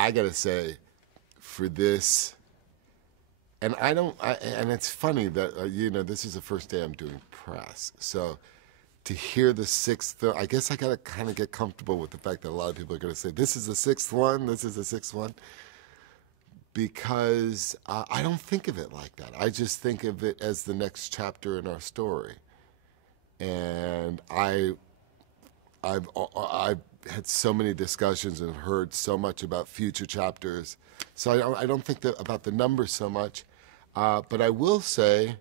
I gotta say, for this, and and it's funny that this is the first day I'm doing press, so to hear the sixth film, I guess I gotta kind of get comfortable with the fact that a lot of people are gonna say this is the sixth one, this is the sixth one, because I don't think of it like that. I just think of it as the next chapter in our story, and I've had so many discussions and heard so much about future chapters, so I don't think about the numbers so much. But I will say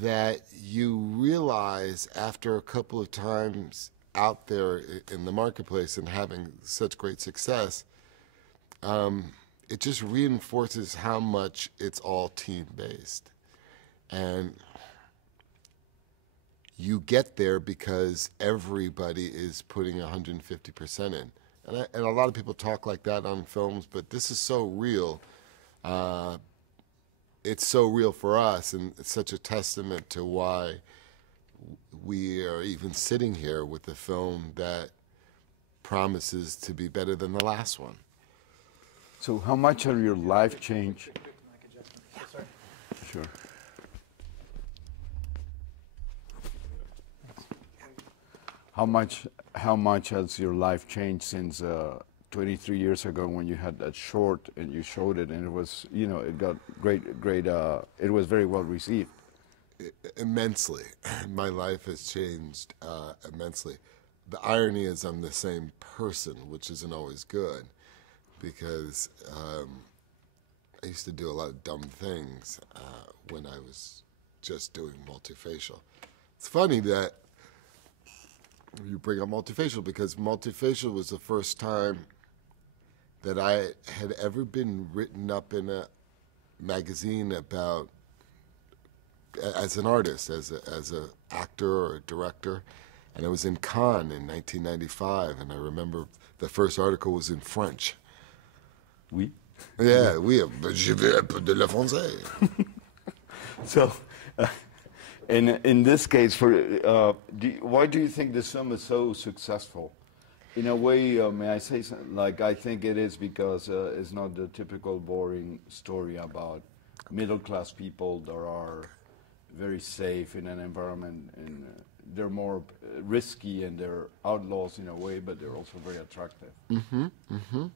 that you realize after a couple of times out there in the marketplace and having such great success, it just reinforces how much it's all team-based. And you get there because everybody is putting 150% in. And a lot of people talk like that on films, but this is so real. It's so real for us, and it's such a testament to why we are even sitting here with a film that promises to be better than the last one. So how much of your life changed? Sure. How much has your life changed since 23 years ago when you had that short and you showed it, and it was, it got great, it was very well received? Immensely. My life has changed immensely. The irony is I'm the same person, which isn't always good, because I used to do a lot of dumb things when I was just doing multifacial. It's funny that you bring up multifacial, because multifacial was the first time that I had ever been written up in a magazine about, as an artist, as an actor or a director. And I was in Cannes in 1995, and I remember the first article was in French. Oui? Yeah, oui, je vais un peu de la français. So, in this case, why do you think this film is so successful? In a way, may I say something? Like, I think it is because it's not the typical boring story about middle-class people that are very safe in an environment, and they're more risky and they're outlaws in a way, but they're also very attractive. Mm-hmm, mm-hmm.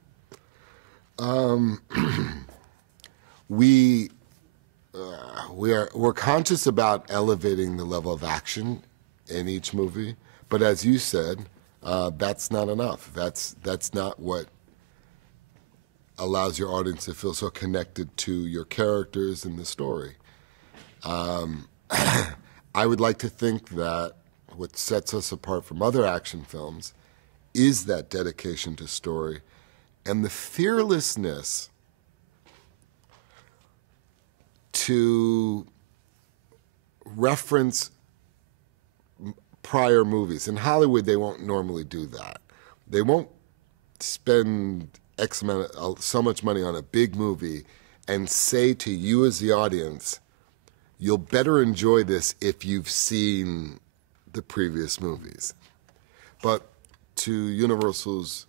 We're conscious about elevating the level of action in each movie, but as you said, that's not enough. That's not what allows your audience to feel so connected to your characters and the story. I would like to think that what sets us apart from other action films is that dedication to story and the fearlessness to reference prior movies. In Hollywood, they won't normally do that. They won't spend X amount of, so much money on a big movie and say to you as the audience, you'll better enjoy this if you've seen the previous movies. But to Universal's,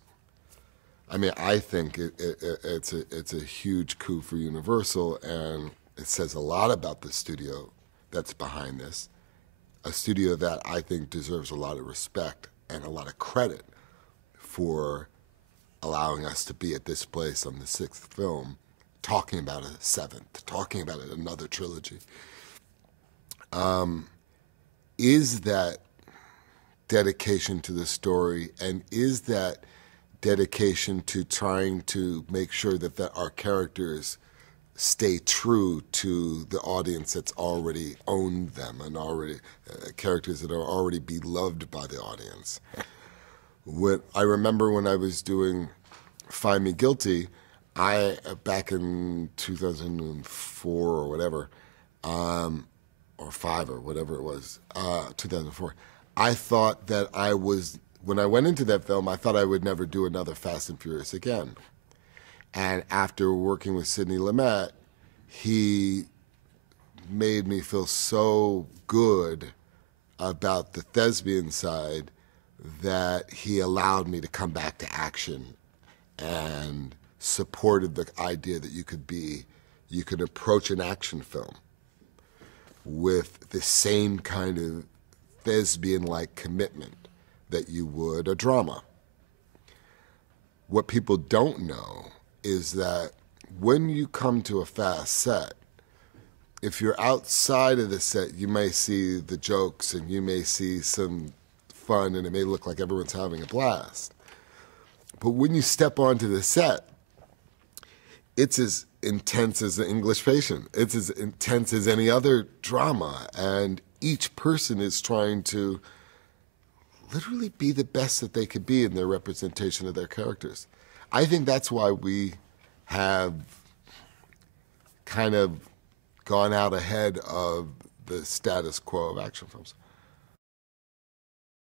I think it's a huge coup for Universal, and it says a lot about the studio that's behind this. A studio that I think deserves a lot of respect and a lot of credit for allowing us to be at this place on the sixth film, talking about a seventh, talking about another trilogy. Is that dedication to the story, and is that dedication to trying to make sure that our characters stay true to the audience that's already owned them, and already characters that are already beloved by the audience. I remember when I was doing Find Me Guilty, back in 2004 or whatever, or 5 or whatever it was, 2004, I thought that when I went into that film, I thought I would never do another Fast and Furious again. And after working with Sidney Lumet, he made me feel so good about the thespian side that he allowed me to come back to action and supported the idea that you could approach an action film with the same kind of thespian-like commitment that you would a drama. What people don't know is that when you come to a fast set, if you're outside of the set, you may see the jokes and you may see some fun and it may look like everyone's having a blast. But when you step onto the set, it's as intense as the English Patient. It's as intense as any other drama. And each person is trying to literally be the best that they could be in their representation of their characters. I think that's why we have kind of gone out ahead of the status quo of action films.